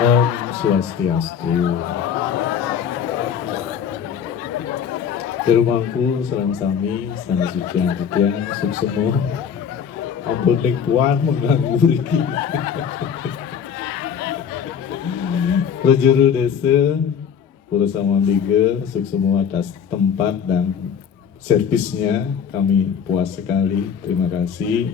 Om Swastiastu. Dirumangku salam sami, salam sucian ketian, suksemo. Ampun ning puan mengganggu riki. Rejuru desa, Pura Samandiga, suksemo atas tempat dan servisnya, kami puas sekali, terima kasih.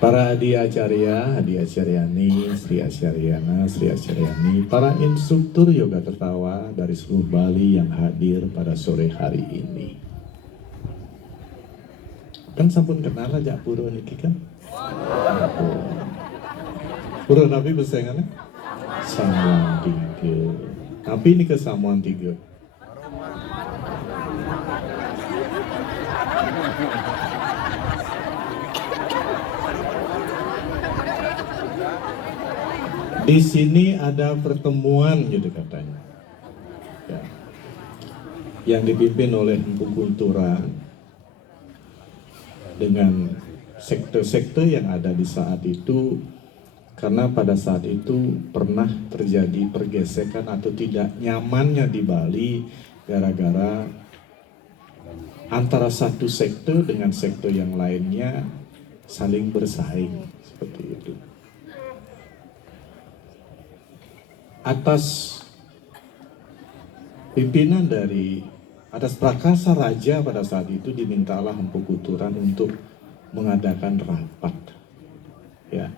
Para Adi Acarya, Adi Acaryani, Sri Acaryana, Sri Acaryani, para instruktur yoga tertawa dari seluruh Bali yang hadir pada sore hari ini. Kan sampun kenal aja pura niki kan? Pura Nabi bersaingannya? Samuan 3. Tapi ini ke Samuan 3. Di sini ada pertemuan gitu katanya, ya, yang dipimpin oleh Empu Kuntura dengan sekte-sekte yang ada di saat itu, karena pada saat itu pernah terjadi pergesekan atau tidak nyamannya di Bali gara-gara antara satu sekte dengan sekte yang lainnya saling bersaing seperti itu. Atas pimpinan dari atas prakarsa raja pada saat itu dimintalah Empu Kunturan untuk mengadakan rapat, ya,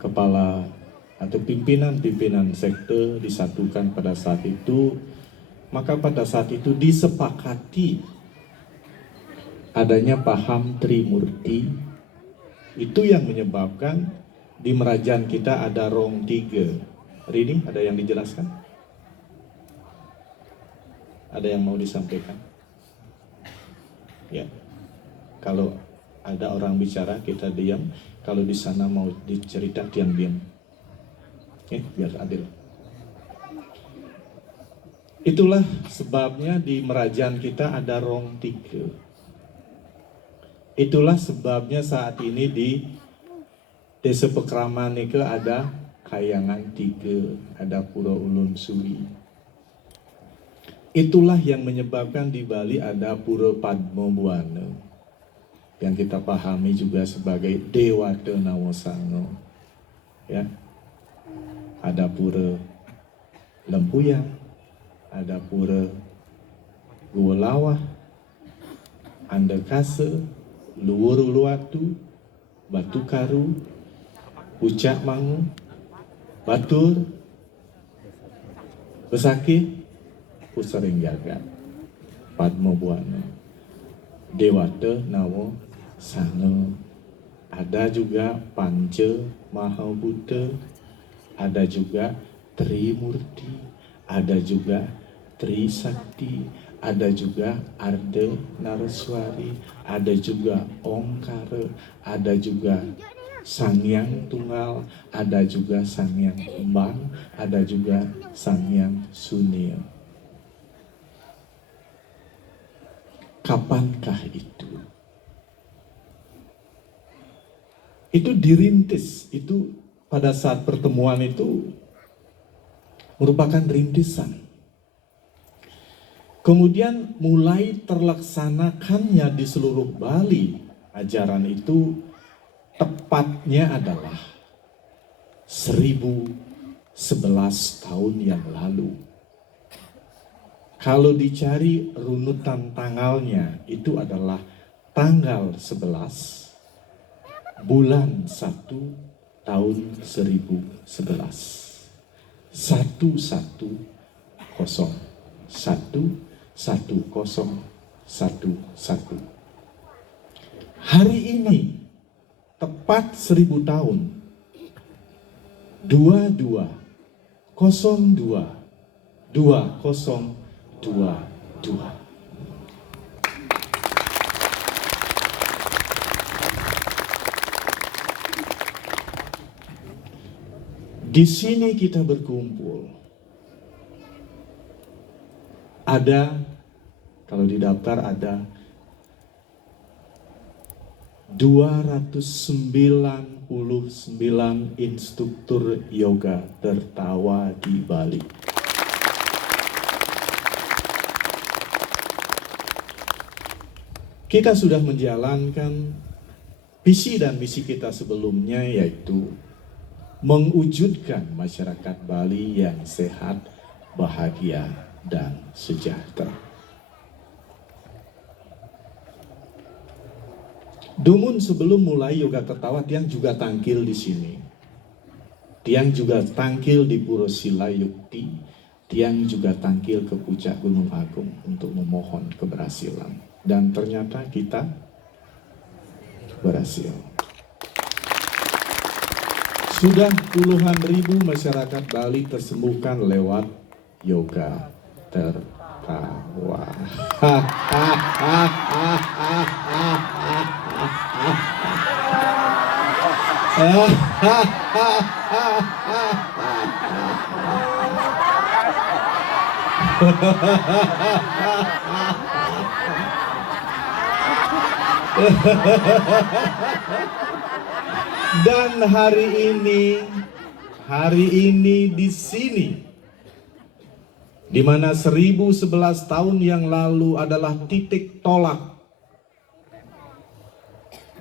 kepala atau pimpinan-pimpinan sekte disatukan pada saat itu. Maka pada saat itu disepakati adanya paham Trimurti. Itu yang menyebabkan di Merajan kita ada rong 3. Hari ini ada yang dijelaskan? Ada yang mau disampaikan? Ya. Kalau ada orang bicara kita diam. Kalau di sana mau dicerita diam-diam. Biar adil. Itulah sebabnya di Merajan kita ada rong 3. Itulah sebabnya saat ini di Desa Pekraman itu ada Kayangan 3, ada Pura Ulun Suri. Itulah yang menyebabkan di Bali ada Pura Padma Buana, yang kita pahami juga sebagai Dewata Nawasanga. Ya. Ada Pura Lempuyang, ada Pura Gua Lawah, Andekasa, Luwur Uluwatu, Batu Karu, Pucak Mangu, Batur, Besakih, Pusering Jagat, Padma Buana, Dewata Nawasanga. Ada juga Panca Mahabuddha, ada juga Trimurti, ada juga Trisakti, ada juga Arda Naraswari, ada juga Ongkara, ada juga Sang Hyang Tunggal, ada juga Sang Hyang Kembang, ada juga Sang Hyang Sunil. Kapankah itu? Itu dirintis, itu pada saat pertemuan itu merupakan rintisan. Kemudian mulai terlaksanakannya di seluruh Bali ajaran itu. Tepatnya adalah 1011 tahun yang lalu. Kalau dicari runutan tanggalnya, itu adalah tanggal 11 bulan 1 tahun 1011. 110 110 satu. Hari ini tepat 1000 tahun 2022. Di sini kita berkumpul. Ada, kalau di daftar ada 299 instruktur yoga tertawa di Bali. Kita sudah menjalankan visi dan misi kita sebelumnya, yaitu mewujudkan masyarakat Bali yang sehat, bahagia, dan sejahtera. Dumun sebelum mulai yoga tertawa, Tiang juga tampil di sini. Tiang juga tampil di Puro Silayukti. Tiang juga tampil ke puncak Gunung Agung untuk memohon keberhasilan. Dan ternyata kita berhasil. Sudah puluhan ribu masyarakat Bali tersembuhkan lewat yoga tertawa. Dan hari ini di sini, di mana 1011 tahun yang lalu adalah titik tolak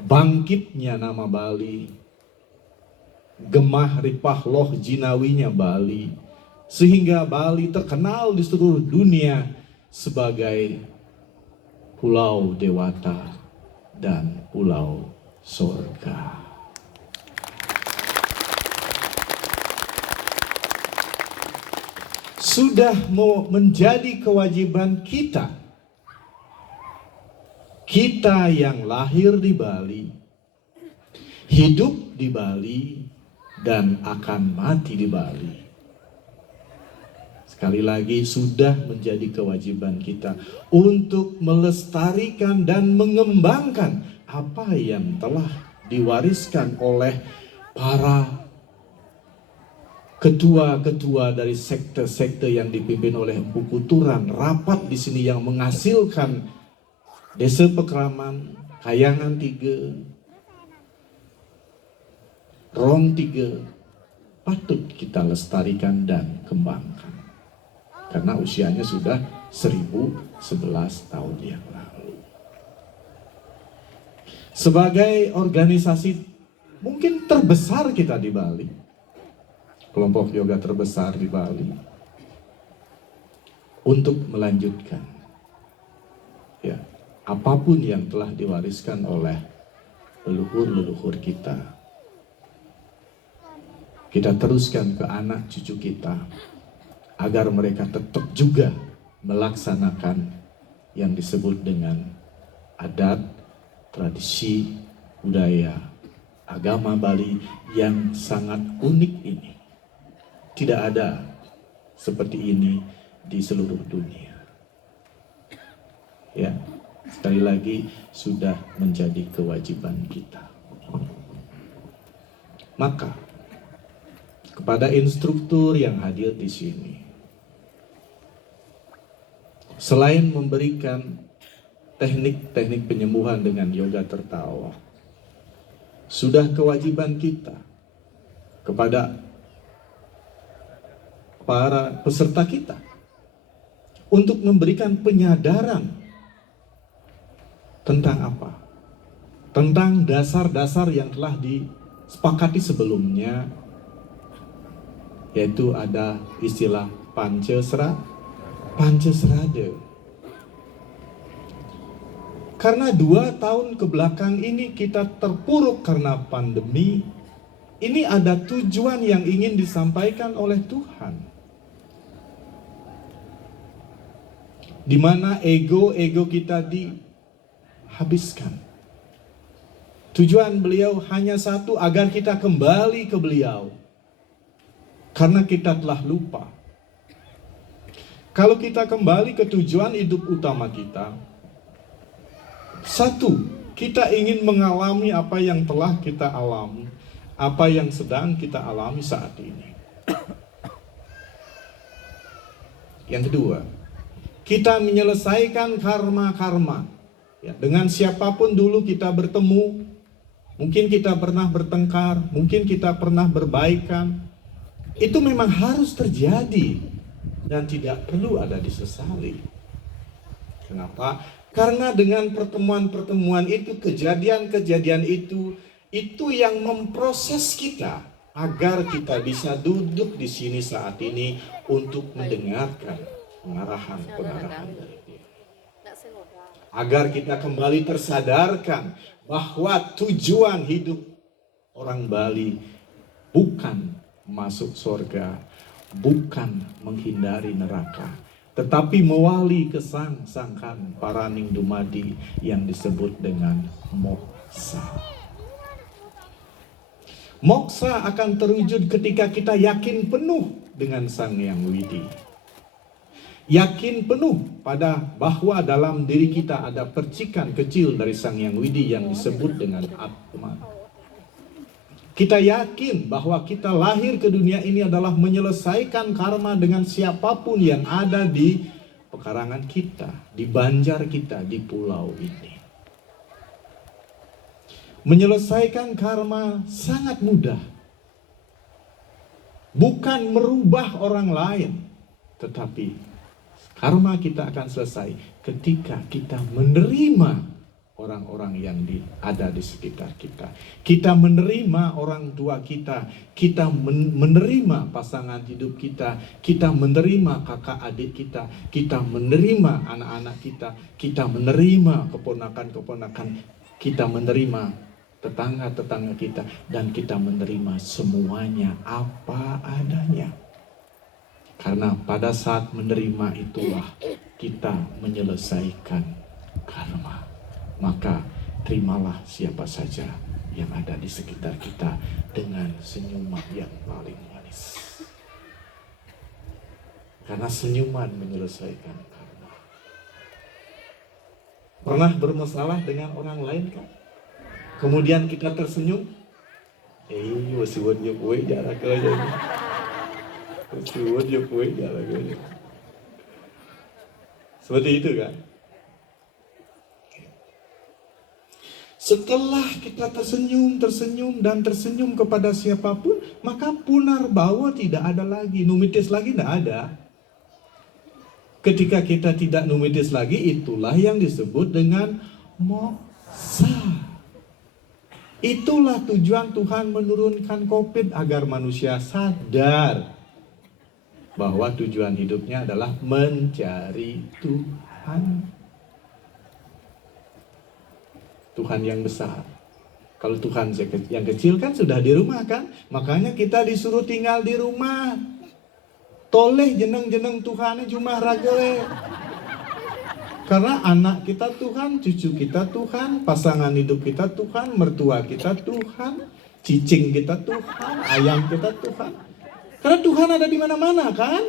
bangkitnya nama Bali, gemah ripah loh jinawinya Bali, sehingga Bali terkenal di seluruh dunia sebagai pulau dewata dan pulau surga. Sudah mau menjadi kewajiban kita yang lahir di Bali, hidup di Bali, dan akan mati di Bali. Sekali lagi, sudah menjadi kewajiban kita untuk melestarikan dan mengembangkan apa yang telah diwariskan oleh para ketua-ketua dari sekte-sekte yang dipimpin oleh Empu Kuturan, rapat di sini yang menghasilkan Desa Pekraman, Kayangan 3, Rong 3, patut kita lestarikan dan kembangkan. Karena usianya sudah 1011 tahun yang lalu. Sebagai organisasi mungkin terbesar kita di Bali, kelompok yoga terbesar di Bali, untuk melanjutkan ya apapun yang telah diwariskan oleh leluhur-leluhur kita. Kita teruskan ke anak cucu kita agar mereka tetap juga melaksanakan yang disebut dengan adat, tradisi, budaya, agama Bali yang sangat unik ini. Tidak ada seperti ini di seluruh dunia. Ya, sekali lagi sudah menjadi kewajiban kita. Maka kepada instruktur yang hadir di sini, selain memberikan teknik-teknik penyembuhan dengan yoga tertawa, sudah kewajiban kita kepada para peserta kita untuk memberikan penyadaran tentang apa? Tentang dasar-dasar yang telah disepakati sebelumnya, yaitu ada istilah Pancasrada. Karena 2 tahun kebelakang ini kita terpuruk karena pandemi, ini ada tujuan yang ingin disampaikan oleh Tuhan. di mana ego kita dihabiskan. Tujuan beliau hanya satu, agar kita kembali ke beliau. Karena kita telah lupa. Kalau kita kembali ke tujuan hidup utama kita, satu, kita ingin mengalami apa yang telah kita alami, apa yang sedang kita alami saat ini. Yang kedua, kita menyelesaikan karma-karma. Ya, dengan siapapun dulu kita bertemu, mungkin kita pernah bertengkar, mungkin kita pernah berbaikan. Itu memang harus terjadi dan tidak perlu ada disesali. Kenapa? Karena dengan pertemuan-pertemuan itu, kejadian-kejadian itu yang memproses kita agar kita bisa duduk di sini saat ini untuk mendengarkan pengarahan dari Dia. Agar kita kembali tersadarkan bahwa tujuan hidup orang Bali bukan masuk surga, bukan menghindari neraka, tetapi mewali kesang-sangkan paraning dumadi yang disebut dengan moksa. Moksa akan terwujud ketika kita yakin penuh dengan Sang Hyang Widi. Yakin penuh pada bahwa dalam diri kita ada percikan kecil dari Sang Hyang Widi yang disebut dengan Atma. Kita yakin bahwa kita lahir ke dunia ini adalah menyelesaikan karma dengan siapapun yang ada di pekarangan kita, di banjar kita, di pulau ini. Menyelesaikan karma sangat mudah. Bukan merubah orang lain, tetapi karma kita akan selesai ketika kita menerima orang-orang yang ada di sekitar kita. Kita menerima orang tua kita, kita menerima pasangan hidup kita, kita menerima kakak adik kita, kita menerima anak-anak kita menerima keponakan-keponakan, kita menerima tetangga-tetangga kita, dan kita menerima semuanya apa adanya. Karena pada saat menerima itulah kita menyelesaikan karma. Maka terimalah siapa saja yang ada di sekitar kita dengan senyuman yang paling manis. Karena senyuman menyelesaikan karma. Pernah bermasalah dengan orang lain kan? Kemudian kita tersenyum, wasiwat ya kue jarak aja. Wasiwat ya kue jarak aja. Seperti itu kan? Setelah kita tersenyum kepada siapapun, maka punarbawa tidak ada lagi, numitis lagi tidak ada. Ketika kita tidak numitis lagi, itulah yang disebut dengan moksa. Itulah tujuan Tuhan menurunkan COVID, agar manusia sadar bahwa tujuan hidupnya adalah mencari Tuhan. Tuhan yang besar. Kalau Tuhan yang kecil kan sudah di rumah kan? Makanya kita disuruh tinggal di rumah. Toleh jeneng-jeneng Tuhan cuma ragele. Karena anak kita Tuhan, cucu kita Tuhan, pasangan hidup kita Tuhan, mertua kita Tuhan, cicing kita Tuhan, ayam kita Tuhan. Karena Tuhan ada di mana-mana kan?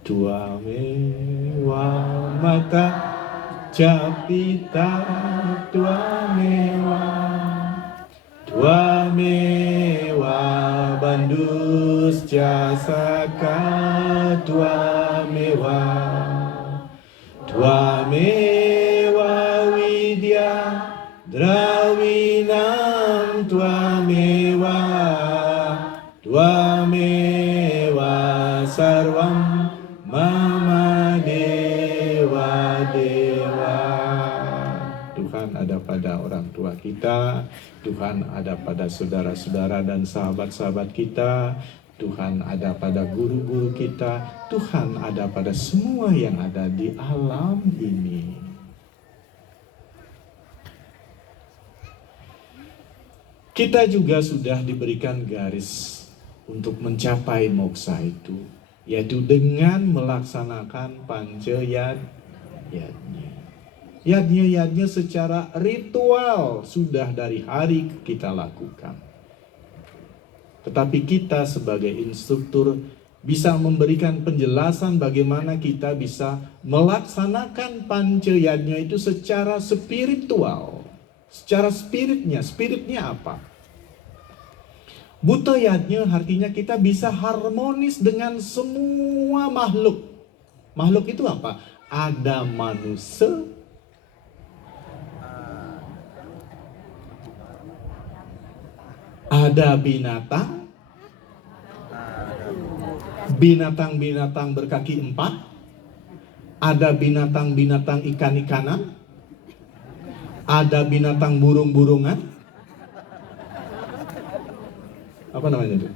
Tua mewah mata capita, tua mewah bandus jasaka, tua mewah widya drawinam, tua mewah sarwam mama dewa. Tuhan ada pada orang tua kita, Tuhan ada pada saudara-saudara dan sahabat-sahabat kita, Tuhan ada pada guru-guru kita, Tuhan ada pada semua yang ada di alam ini. Kita juga sudah diberikan garis untuk mencapai moksa itu, yaitu dengan melaksanakan yadnya. Yadnya secara ritual sudah dari hari kita lakukan. Tetapi kita sebagai instruktur bisa memberikan penjelasan bagaimana kita bisa melaksanakan yadnya itu secara spiritual. Secara spiritnya apa? Yadnya artinya kita bisa harmonis dengan semua makhluk. Makhluk itu apa? Ada manusia, ada binatang berkaki 4, ada binatang ikan-ikanan, ada binatang burung-burungan. Apa namanya itu?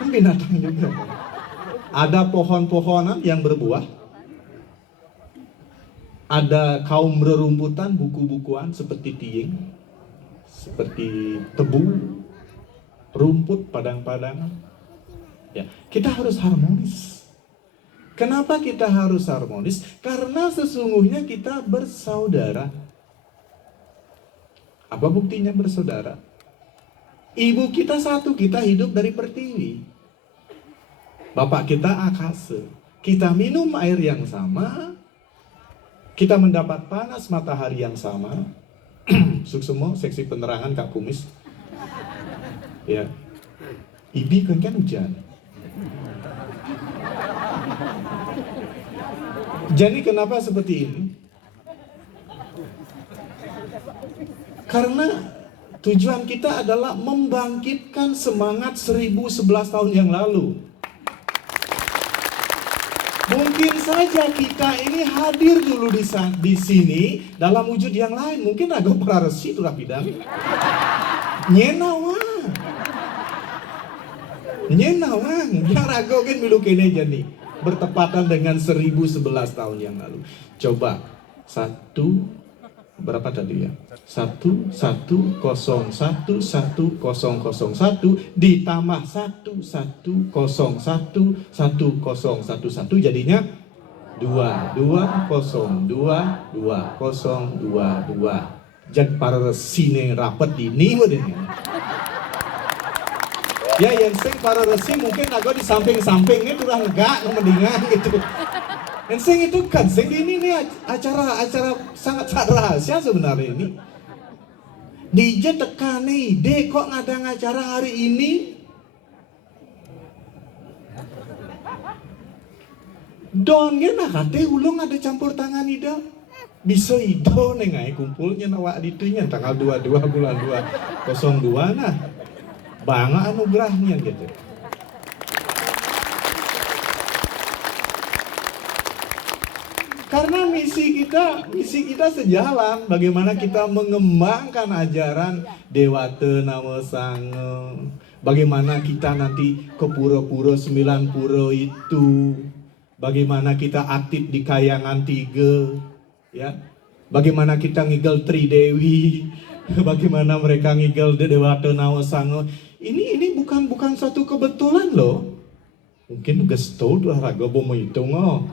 Kan binatang juga. Ada pohon-pohonan yang berbuah. Ada kaum rerumputan, buku-bukuan seperti tiing, seperti tebu, rumput, padang-padangan. Ya, kita harus harmonis. Kenapa kita harus harmonis? Karena sesungguhnya kita bersaudara. Apa buktinya bersaudara? Ibu kita satu, kita hidup dari pertiwi. Bapak kita akase. Kita minum air yang sama. Kita mendapat panas matahari yang sama. Suksemo, seksi penerangan Kak Kumis. Ya. Ibi kan hujan. Jadi kenapa seperti ini? Karena tujuan kita adalah membangkitkan semangat 1011 tahun yang lalu. Mungkin saja kita ini hadir dulu di sini dalam wujud yang lain. Mungkin agak para resi itu rapidang. Nyenawa. Yang rago kan milu kene jadi. Bertepatan dengan 1011 tahun yang lalu. Coba berapa tadi ya? 11011001 ditambah 11011011 jadinya 22022022. Jak para sini rapat ini wadah. Ya yang sing para resi mungkin agak di samping-sampingnya udah lega mendingan gitu. Yang sing itu kan sing ini nih acara sangat rahasia sebenarnya ini. DJ tekan nih, kok ngadang acara hari ini? Don ya nah kate ulung ada campur tangan ida. Bisa ido nengai kumpulnya nawak ditunya tanggal 22 bulan 202 nah. Bangga anugerahnya gitu. Karena misi kita sejalan. Bagaimana kita mengembangkan ajaran Dewata Nama Sange. Bagaimana kita nanti ke pura-pura 9 pura itu. Bagaimana kita aktif di Kayangan 3. Ya. Bagaimana kita ngigel Tridewi. Bagaimana mereka ngigel Dewata Nama Sange. Ini bukan satu kebetulan loh. Mungkin gesto lah raga bomo itu ngoh.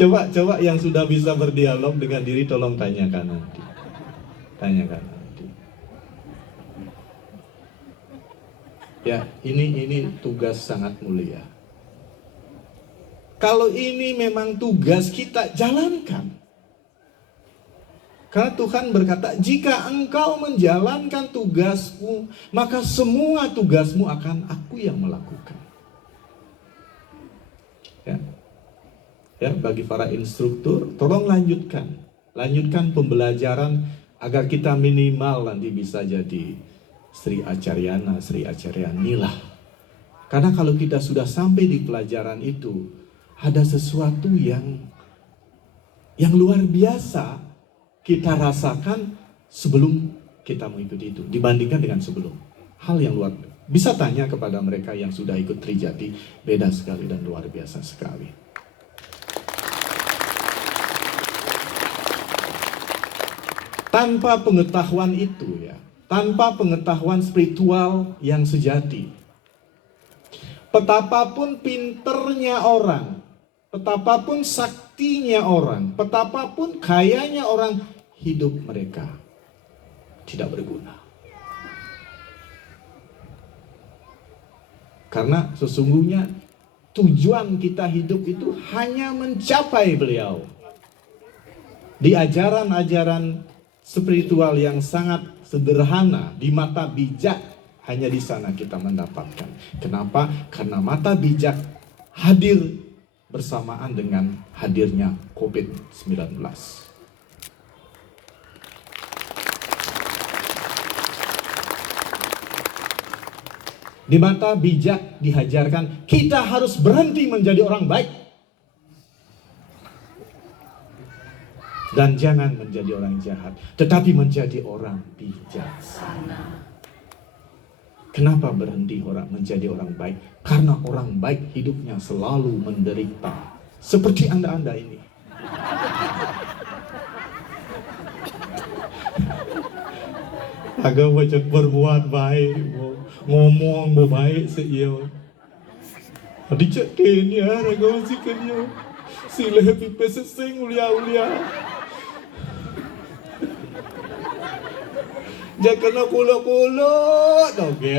Coba yang sudah bisa berdialog dengan diri tolong tanyakan nanti. Ya, ini tugas sangat mulia. Kalau ini memang tugas kita jalankan. Karena Tuhan berkata, jika engkau menjalankan tugasmu, maka semua tugasmu akan aku yang melakukan. Ya, bagi para instruktur, tolong lanjutkan pembelajaran agar kita minimal nanti bisa jadi Sri Acaryana, Sri Acaryanilah. Karena kalau kita sudah sampai di pelajaran itu, ada sesuatu yang luar biasa kita rasakan sebelum kita mengikuti itu dibandingkan dengan sebelum. Hal yang luar biasa. Bisa tanya kepada mereka yang sudah ikut Trijati, beda sekali dan luar biasa sekali. Tanpa pengetahuan itu ya, tanpa pengetahuan spiritual yang sejati. Betapapun pinternya orang, betapapun saktinya orang, betapapun kayanya orang, hidup mereka tidak berguna. Karena sesungguhnya tujuan kita hidup itu hanya mencapai beliau. Di ajaran-ajaran spiritual yang sangat sederhana, di mata bijak, hanya di sana kita mendapatkan. Kenapa? Karena mata bijak hadir bersamaan dengan hadirnya COVID-19. Di mata bijak dihajarkan, kita harus berhenti menjadi orang baik. Dan jangan menjadi orang jahat, tetapi menjadi orang bijaksana. Kenapa berhenti orang menjadi orang baik? Karena orang baik hidupnya selalu menderita. Seperti Anda ini. Agak macam berbuat baik, ngomong baik seiyo. Adi cek kenya, agak masih kenya. Sila happy peseseng ulia. Jangan kena kuluk-kuluk tau ke?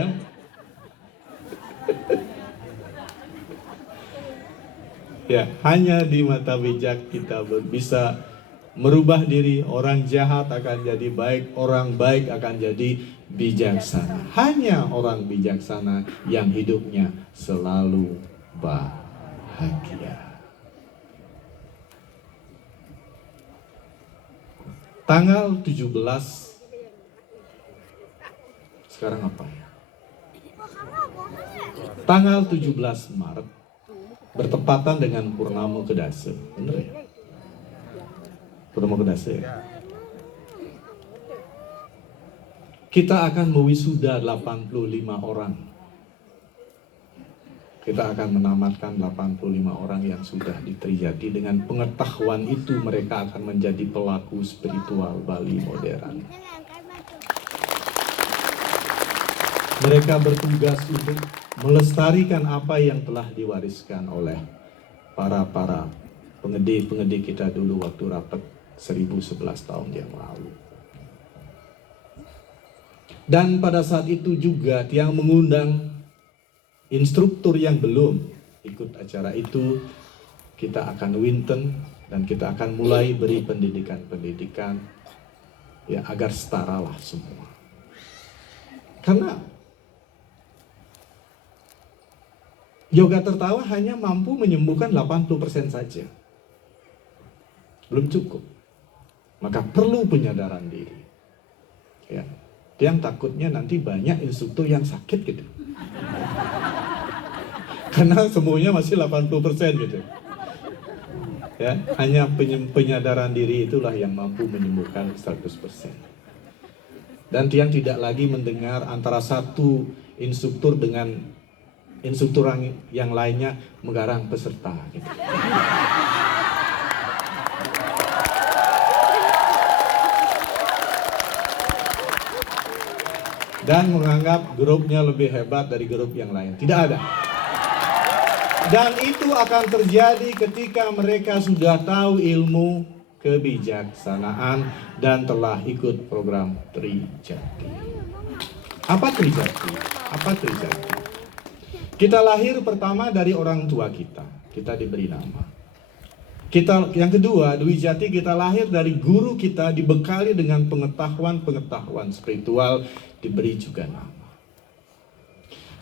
Ya, hanya di mata bijak kita bisa merubah diri. Orang jahat akan jadi baik, orang baik akan jadi bijaksana. Hanya orang bijaksana yang hidupnya selalu bahagia. Tanggal 17 sekarang apa ya? Tanggal 17 Maret bertepatan dengan Purnama Kedasa. Bener ya? Purnama Kedasa ya? Kita akan mewisuda 85 orang. Kita akan menamatkan 85 orang yang sudah diterjadi. Dengan pengetahuan itu mereka akan menjadi pelaku spiritual Bali modern. Mereka bertugas untuk melestarikan apa yang telah diwariskan oleh para pengedi kita dulu waktu rapat 1011 tahun yang lalu. Dan pada saat itu juga yang mengundang instruktur yang belum ikut acara itu, kita akan winten dan kita akan mulai beri pendidikan ya agar setara lah semua. Karena yoga tertawa hanya mampu menyembuhkan 80% saja. Belum cukup. Maka perlu penyadaran diri. Ya. Yang takutnya nanti banyak instruktur yang sakit gitu. Karena semuanya masih 80% gitu. Ya, hanya penyadaran diri itulah yang mampu menyembuhkan 100%. Dan yang tidak lagi mendengar antara satu instruktur dengan instruktur yang lainnya menggarang peserta gitu. Dan menganggap grupnya lebih hebat dari grup yang lain. Tidak ada. Dan itu akan terjadi ketika mereka sudah tahu ilmu kebijaksanaan dan telah ikut program Trijati. Apa Trijati? Apa Trijati? Kita lahir pertama dari orang tua kita diberi nama. Yang kedua, Dwi Jati, kita lahir dari guru kita, dibekali dengan pengetahuan spiritual, diberi juga nama.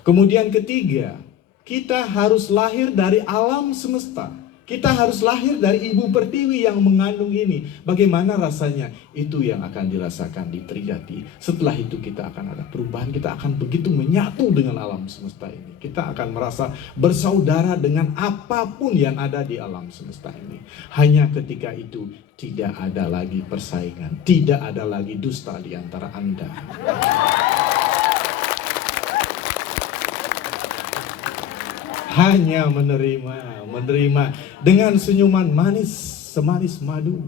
Kemudian ketiga, kita harus lahir dari alam semesta. Kita harus lahir dari Ibu Pertiwi yang mengandung ini. Bagaimana rasanya? Itu yang akan dirasakan di Trijati. Setelah itu kita akan ada perubahan. Kita akan begitu menyatu dengan alam semesta ini. Kita akan merasa bersaudara dengan apapun yang ada di alam semesta ini. Hanya ketika itu tidak ada lagi persaingan. Tidak ada lagi dusta di antara Anda. Hanya menerima dengan senyuman manis, semanis madu.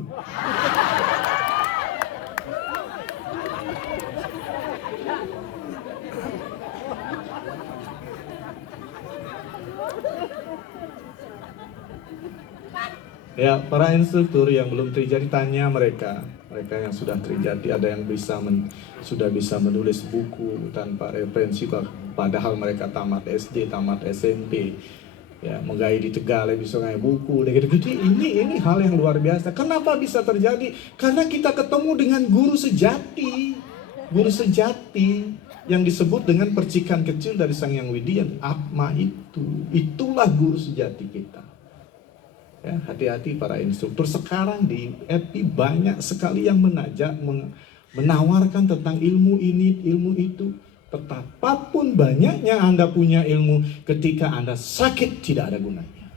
Ya, para instruktur yang belum terjadi, tanya mereka. Mereka yang sudah terjadi, ada yang sudah bisa menulis buku tanpa referensi, padahal mereka tamat SD, tamat SMP. Ya, menggai di Tegal, bisa ngai buku, gitu. Ini hal yang luar biasa. Kenapa bisa terjadi? Karena kita ketemu dengan guru sejati. Guru sejati yang disebut dengan percikan kecil dari Sang Hyang Widi, Atma itu. Itulah guru sejati kita. Ya, hati-hati para instruktur. Sekarang di FP banyak sekali yang menawarkan tentang ilmu ini, ilmu itu. Betapapun banyaknya Anda punya ilmu, ketika Anda sakit tidak ada gunanya.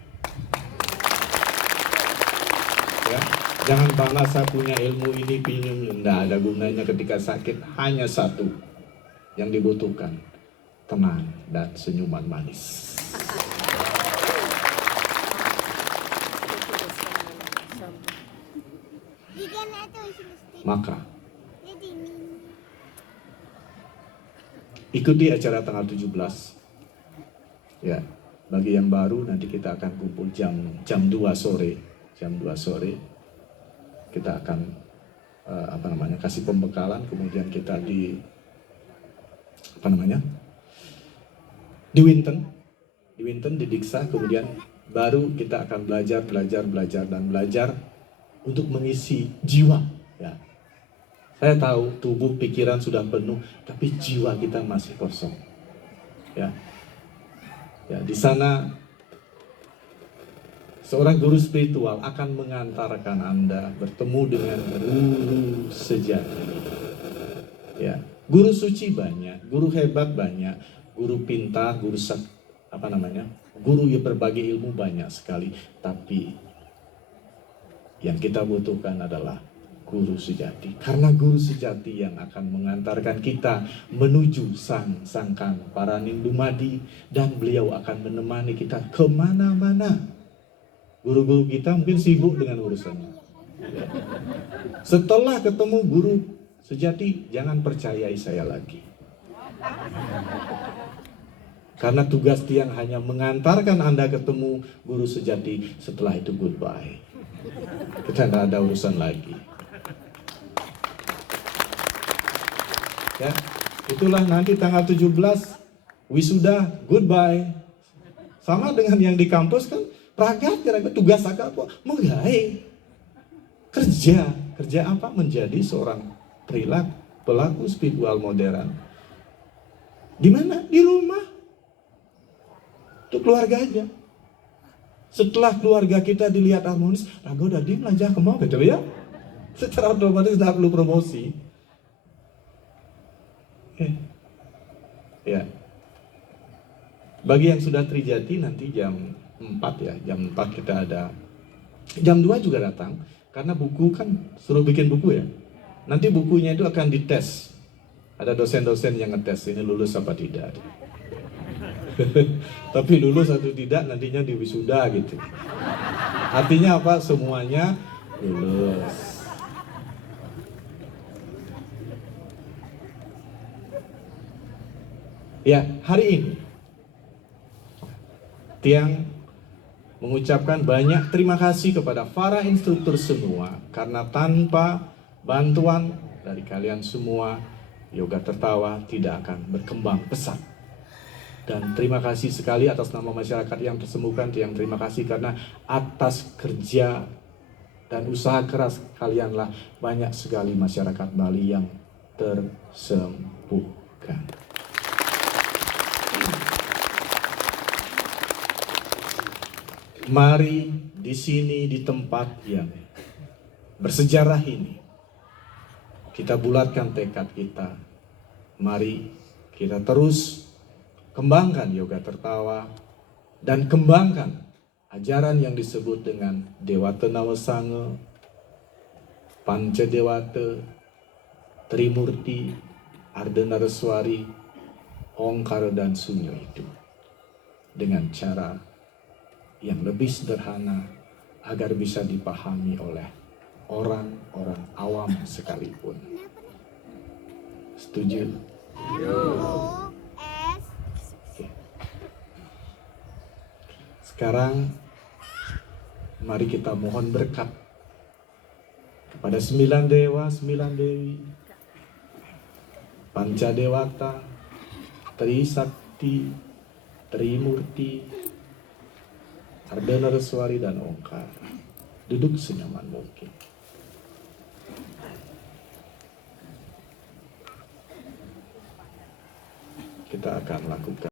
Ya, jangan bangga saya punya ilmu ini, pinjam, tidak ada gunanya ketika sakit. Hanya satu yang dibutuhkan, tenang dan senyuman manis. Maka ikuti acara tanggal 17. Ya, bagi yang baru nanti kita akan kumpul jam 2 sore. Jam 2 sore kita akan kasih pembekalan, kemudian kita di Winton di Diksa, kemudian baru kita akan belajar untuk mengisi jiwa. Ya. Saya tahu tubuh pikiran sudah penuh, tapi jiwa kita masih kosong. Ya, di sana seorang guru spiritual akan mengantarkan Anda bertemu dengan guru sejati. Ya, guru suci banyak, guru hebat banyak, guru pintar, guru yang berbagi ilmu banyak sekali, tapi yang kita butuhkan adalah guru sejati. Karena guru sejati yang akan mengantarkan kita menuju Sangkan Paranindumadi, dan beliau akan menemani kita kemana-mana. Guru-guru kita mungkin sibuk dengan urusannya. Ya. Setelah ketemu guru sejati, jangan percayai saya lagi. Karena tugas tiang hanya mengantarkan Anda ketemu guru sejati, setelah itu goodbye. Kita tidak ada urusan lagi. Ya, itulah nanti tanggal 17 wisuda, goodbye. Sama dengan yang di kampus kan, pragat kira-kira tugas apa? Menggai. Kerja apa? Menjadi seorang pelaku spiritual modern. Di mana? Di rumah. Itu keluarga aja. Setelah keluarga kita dilihat harmonis, raga udah diem aja kemau gitu ya. Secara otomatis tidak perlu promosi. Ya. Bagi yang sudah terjadi nanti jam 4 ya, jam 4 kita ada. Jam 2 juga datang, karena buku kan suruh bikin buku ya. Nanti bukunya itu akan dites. Ada dosen-dosen yang ngetes ini lulus apa tidak. Tapi lulus atau tidak nantinya di wisuda gitu. Artinya apa? Semuanya lulus. Ya, hari ini tiang mengucapkan banyak terima kasih kepada para instruktur semua, karena tanpa bantuan dari kalian semua, Yoga Tertawa tidak akan berkembang pesat. Dan terima kasih sekali atas nama masyarakat yang tersembuhkan. Tiang terima kasih karena atas kerja dan usaha keras kalianlah banyak sekali masyarakat Bali yang tersembuhkan. Mari di sini, di tempat yang bersejarah ini, kita bulatkan tekad kita. Mari kita terus kembangkan Yoga Tertawa dan kembangkan ajaran yang disebut dengan Dewata Nawasanga, Pancadewata, Trimurti, Ardhanaraswari, Ongkara dan Sunyo itu dengan cara yang lebih sederhana agar bisa dipahami oleh orang-orang awam sekalipun. Setuju? Sekarang Mari kita mohon berkat kepada 9 dewa, 9 dewi, Pancadewata, Trisakti, Trimurti, Ardhanaraswari, dan Ongkar. Duduk senyaman mungkin. Kita akan lakukan